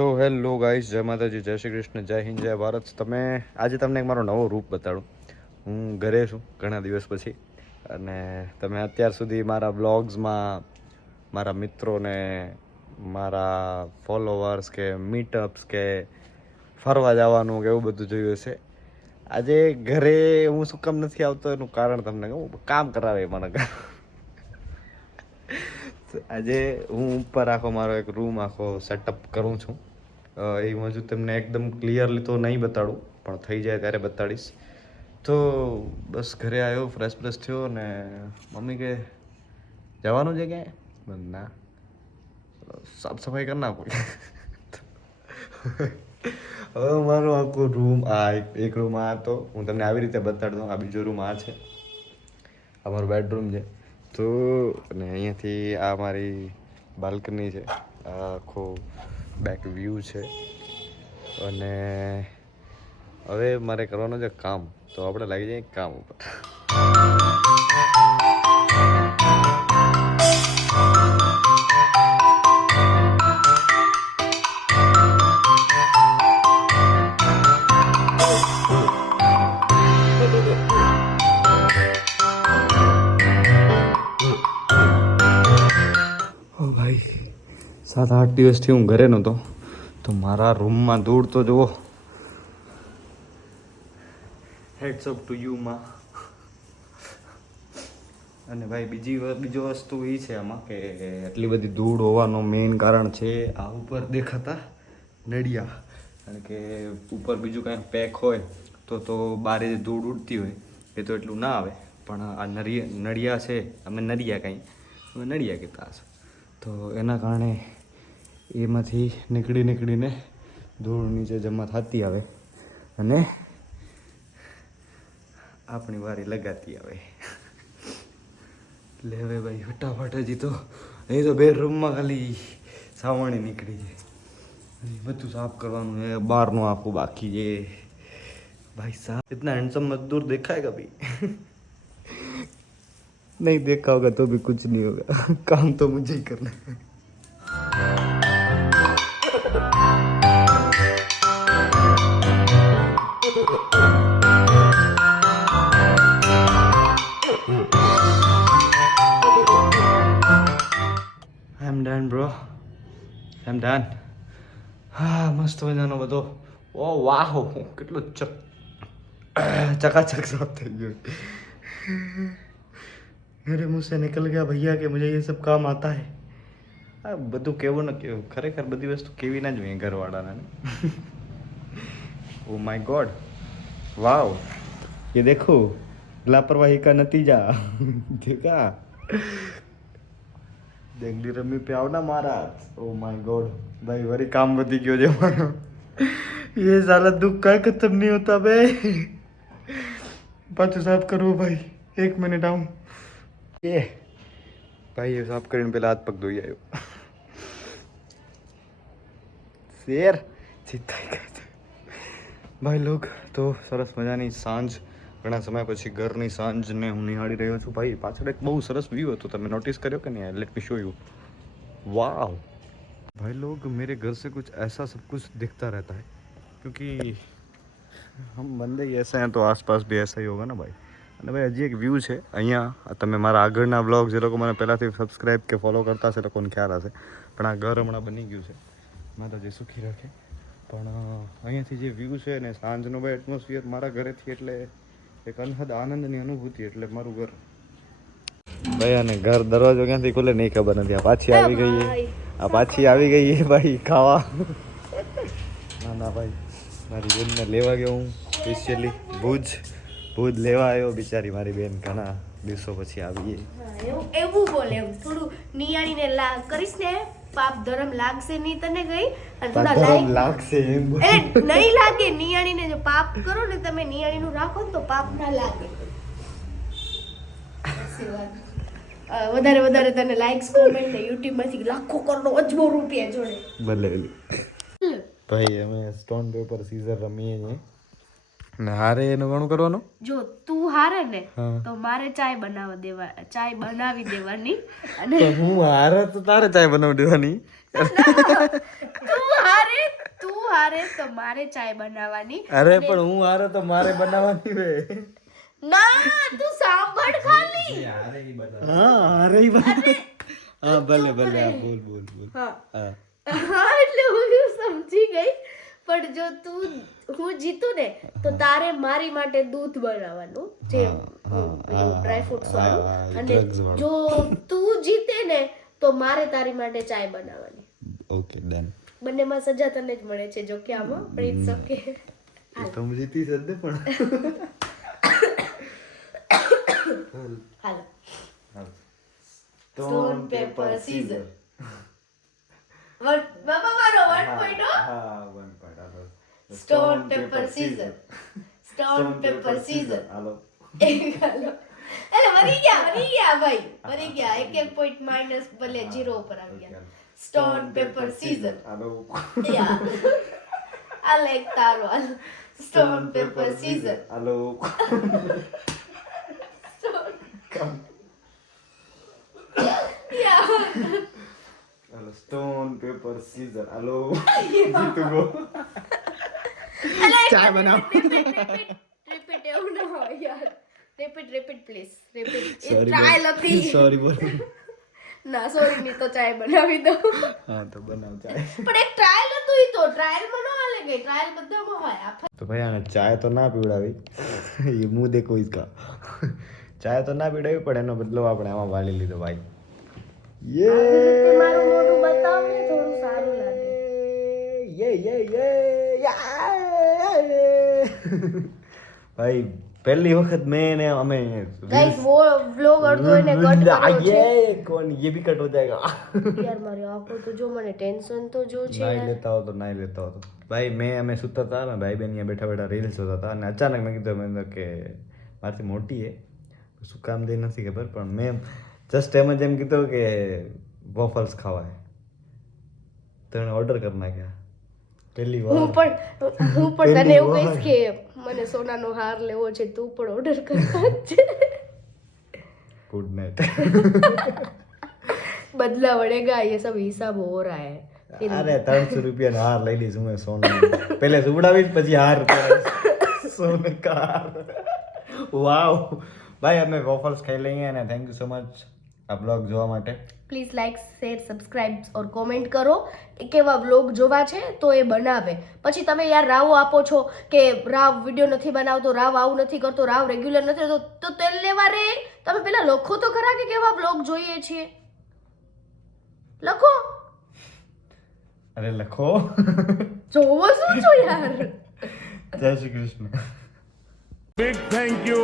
તો hello guys, જય માતાજી, જય શ્રી કૃષ્ણ, જય હિન્દ, જય ભારત. આજે તમને એક મારો નવો રૂપ બતાડું. હું ઘરે છું ઘણા દિવસ પછી, અને તમે અત્યાર સુધી મારા બ્લોગ્સમાં મારા મિત્રોને, મારા ફોલોવર્સ કે મીટઅપ્સ કે ફરવા જવાનું કે એવું બધું જોયું હશે. આજે ઘરે હું શું કામ નથી આવતો એનું કારણ તમને કહું. કામ કરાવે મને. આજે હું ઉપર આખો મારો એક રૂમ આખો સેટઅપ કરું છું. એ હું હજુ તમને એકદમ ક્લિયરલી તો નહીં બતાડું, પણ થઈ જાય ત્યારે બતાડીશ. તો બસ ઘરે આવ્યો, ફ્રેશ થયો, ને મમ્મી કે જવાનું છે ક્યાંય? ના, સાફ સફાઈ કરી નાખો. હવે મારો આખો રૂમ, આ એક રૂમ આ હતો, હું તમને આવી રીતે બતાડી દઉં. આ બીજો રૂમ આ છે, આ મારો બેડરૂમ છે. તો અને અહીંયાથી આ મારી બાલ્કની છે, આ આખો બેક વ્યૂ છે. અને હવે મારે કરવાનું છે કામ, તો આપણે લાગી જઈએ કામ ઉપર. ભાઈ 7-8 દિવસથી હું ઘરે નહોતો, તો મારા રૂમમાં ધૂળ તો જુઓ. હેડ્સ અપ ટુ યુ માં. અને ભાઈ બીજો વસ્તુ એ છે આમાં કે એટલી બધી ધૂળ હોવાનું મેઇન કારણ છે આ ઉપર દેખાતા નળિયા. કારણ કે ઉપર બીજું કાંઈ પેક હોય તો બારે જે ધૂળ ઉડતી હોય એ તો એટલું ના આવે, પણ આ નળિયા છે, અમે નળિયા કહેતા હશે. તો એના કારણે એમાંથી નીકળીને ધૂળ નીચે જમા થતી આવે અને આપણી વારી લગાતી આવે. એટલે હવે ભાઈ ફટાફટ હજી તો અહીં તો બેડરૂમમાં ખાલી સાવણી નીકળી છે, બધું સાફ કરવાનું છે. બહારનું આખું બાકી છે. ભાઈ સાहब इतना हैंडसम मजदूर देखा है कभी? नहीं देखा होगा तो भी कुछ नहीं होगा, काम तो मुझे ही करना है. I'm done bro, I'm done. હા, મસ્ત મજાનો બધો. ઓ વાહ, કેટલો ચકાચક સાફ થઈ ગયો. मेरे मुंह से निकल गया भैया कि मुझे ये सब काम आता है. આ બધું કેવું ને કેવું, ખરેખર બધી વસ્તુ કેવી ના જોઈએ ઘરવાળાને. ઓ માય ગોડ, વાવ, ये देखो लापरवाही का नतीजा. देखा, જંગલી રમી पे आओ ना महाराज. ओ माय गॉड भाई, वरी काम वधी गयो છે મારો. ये साला दुख का खत्म नहीं होता बे. પાછું સાફ કરવું ભાઈ, 1 મિનિટ આવું. એ ભાઈ એ સાફ કરીને પેલા હાથ પગ ધોઈ આવ્યો. શેર ચિત્તા ગયા ભાઈ લોગ. તો સરસ મજાની સાંજ, ઘણા સમય પછી ઘરની સાંજને હું નિહાળી રહ્યો છું. ભાઈ પાછળ એક બહુ સરસ વ્યૂ હતો, તમે नोटिस કર્યો कि नहीं? Let me show you. वाह भाई लोग, मेरे घर से कुछ ऐसा सब कुछ दिखता रहता है, क्योंकि हम बंदे ही ऐसे हैं तो आसपास भी ऐसा ही होगा ना भाई. અને ભાઈ હજી એક વ્યૂ છે અહીંયા. તમે મારા આગળના બ્લોગ જે લોકો મને પહેલાંથી સબસ્ક્રાઈબ કે ફોલો કરતા હશે લોકોને ખ્યાલ હશે, પણ આ ઘર હમણાં બની ગયું છે, માતાજી સુખી રાખે. પણ અહીંયાથી જે વ્યૂ છે ને સાંજનો ભાઈ એટમોસ્ફિયર મારા ઘરેથી, એટલે એક અનહદ આનંદની અનુભૂતિ. એટલે મારું ઘર ભાઈ, અને ઘર દરવાજો ક્યાંથી ખુલે નહીં ખબર નથી. આ પાછી આવી ગઈ છે ભાઈ ખાવા. ના ભાઈ, મારી બેનને લેવા ગયો હું સ્પેશિયલી ભુજ લેવા આવ્યો. બિચારી મારી બેન ઘણા દિવસો પછી આવી. એવું બોલે, એમ થોડું નિયાણીને કરીશ ને પાપ ધર્મ લાગશે નહીં તને ગઈ, અને થોડા લાઈક લાગશે એમ નહીં લાગે. નિયાણીને જો પાપ કરો ને તમે, નિયાણીનું રાખો ને તો પાપ ના લાગે. વધારે તને લાઈક્સ, કોમેન્ટ ને યુટ્યુબ માંથી લાખો કરોડો અજબો રૂપિયા જોડે. ભલે ભાઈ, અમે સ્ટોન પેપર સીઝર રમીએ છીએ ને હારે એનું ઘણું કરવાનું. જો તું હારે ને તો મારે ચાય બનાવી દેવાની, અને હું હારે તો તારે ચાય બનાવી દેવાની. તું હારે હારે તો મારે ચાય બનાવવાની. અરે પણ હું હારે તો મારે બનાવવાની વે. ના તું સાંભળ ખાલી. હા હારે ઈ બના. હા ભલે ભલે હા, બોલ બોલ બોલ. હા હા હા એટલે હું સમજી ગઈ. પણ જો હું જીતું ને તો તારે મારી માટે દૂધ બનાવવાનું જે ડ્રાયફ્રૂટ્સ વાળું, અને જો તું જીતે ને તો મારે તારી માટે ચાય બનાવવાની. Okay done. બંનેમાં સજા તને જ મળે છે જો કે આમાં, પણ ઇટ્સ ઓકે. તો હું જીતી જ ને પણ. હાલો. Stone paper scissor. બાબા મારો 1 પોઈન્ટ હો. હા 1 પોઈન્ટ હાલો. Stone paper scissor. Stone paper scissor. હાલો. હાલો. અરે મરી ગયા ભાઈ, મરી ગયા. એક પોઈન્ટ માઈનસ ભલે 0 ઉપર આવી ગયા. Stone paper scissor. હાલો. યા આ લેક તારો હાલ. Stone paper scissor. હાલો. યા હાલો સ્ટોન પેપર સીઝર. હાલો. જીતું ગો. ચાય બનાવ. રિપીટ એવું ના હોય યાર. Repeat please. રિપીટ. એ ટ્રાયલ હતી. સોરી બોલ. ના સોરી નહીં તો ચાય બનાવી દઉં. હા તો બનાવ ચાય. પણ એક ટ્રાયલ હતું ઈ તો. ટ્રાયલમાં ન હાલે ગઈ. ટ્રાયલ બધામાં હોય. तो भाई आने चाय तो ना पीवડાવી. ये मुंह देखो इसका. चाय तो ना પીવડાવી પણ એનો બદલો આપણે આમાં વાળી લીધો ભાઈ. તે મારું મોઢું બતાવ ને થોડું સારું લાગે. ભાઈ પહેલી વખત મેં ને અમે ગાઈસ वो व्लॉग અડધો એને કટ કર્યો છે. ये कौन ये भी कट हो जाएगा. યાર મારી આંખો તો જો, મને ટેન્શન તો જો છે નાઈ યાર. લેતા હો તો નાઈ લેતા હો તો ભાઈ અમે સુતા હતા ને ભાઈ બેન અહીંયા બેઠા બેઠા રીલ્સ જોતા હતા અને અચાનક મેં કીધું મેં કે મારથી મોટી હે શું કામ દે નથી ખબર પણ મેં જસ્ટ એમ જ એમ કીધું કે વોફલ્સ ખાવા હે તો એને ઓર્ડર કરી નાખ્યા પહેલી વાર. હું પણ તને એવું કહીશ કે મને સોનાનો હાર લેવો છે, તું પણ ઓર્ડર કરતા છે. Good night. બદલા વળેગા ये सब हिसाब हो रहा है. અરે 300 રૂપિયાનો હાર લઈ લઈશ હું સોનો. પહેલે સુવડાવીશ પછી હાર સોને કા હાર. વાવ ભાઈ અમે વોફલ્સ ખાઈ લઈએ અને થેન્ક યુ સો મચ આ બ્લોગ જોવા માટે. Please like share subscribe or comment કરો કે કેવા વ્લોગ જોવા છે તો એ બનાવે. પછી તમે યાર રાવ આપો છો કે રાવ વિડીયો નથી બનાવતો, રાવ આવું નથી કરતો, રાવ રેગ્યુલર નથી કરતો, તો તેલ લેવા રે તમે પેલા લખો તો ખરા કે કેવા વ્લોગ જોઈએ છીએ. લખો. અરે લખો. જોવો શું છો યાર. જય Shri Krishna. Big thank you